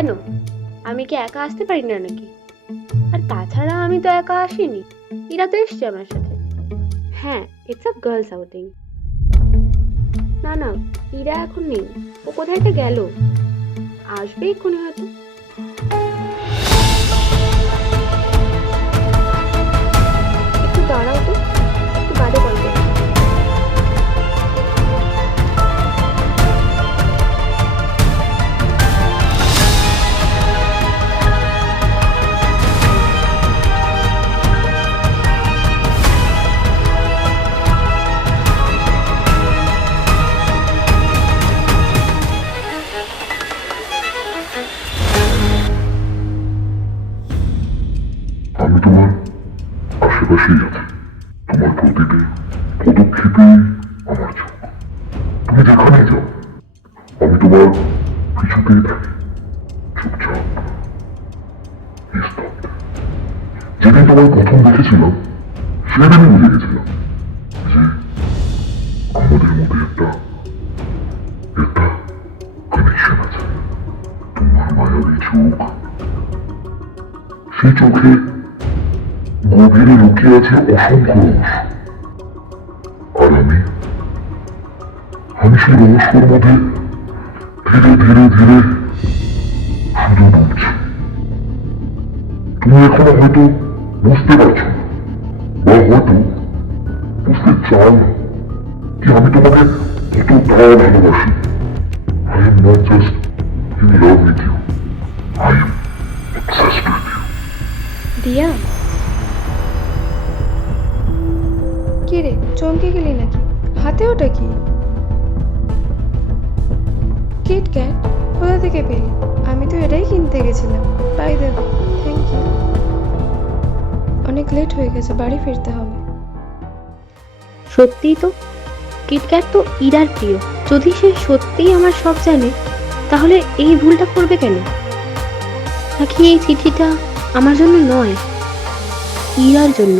কেন? আমি কি একা আসতে পারি না নাকি? আর তাছাড়া আমি তো একা আসিনি, ইরা তো এসছে আমার সাথে। হ্যাঁ, ইটস আ গার্লস আউটিং। না না, ইরা এখন নেই, ও কোথায় একটা গেল, আসবে এক্ষুনি হয়তো। একটু দাঁড়াও তো, একটু বাদে কল করো। আমি তোমার আশেপাশেই আছি, তোমার প্রতিটি পদক্ষেপেই আমার চোখ। তুমি যেখানেই যাও আমি তোমার পিছুতেই থাকি, চুপচাপ, নিস্তব্ধ। যেদিন তোমায় প্রথম দেখেছিলাম সেদিনই বুঝে গেছিলাম যে আমাদের মধ্যে একটা একটা কানেকশন আছে। তোমার মায়াবী চোখ, সেই চোখে গভীরে লুকিয়ে আছে অসংখ্য রহস্য। আর আমি সেই রহস্যের মধ্যে ধীরে ধীরে ধীরে শুধু ডুবছি। তুমি এখনো হয়তো বুঝতে পারছো না, বা হয়তো বুঝতে চাও না যে আমি তোমাকে কতটা ভালোবাসি। I am not just in love with you, I am obsessed with you. দিয়া, কি রে, চমকে গেলি নাকি? হাতে ওটা কি? কিটক্যাট? কোথা থেকে পেলি? আমি তো এটাই কিনতে গেছিলাম। By the way, thank you. অনেক লেট হয়ে গেছে, বাড়ি ফিরতে হবে। সত্যিই তো, কিটক্যাট তো ইরার প্রিয়। যদি সে সত্যিই আমার সব জানে, তাহলে এই ভুলটা করবে কেন? নাকি এই চিঠিটা আমার জন্য নয়, ইরার জন্য?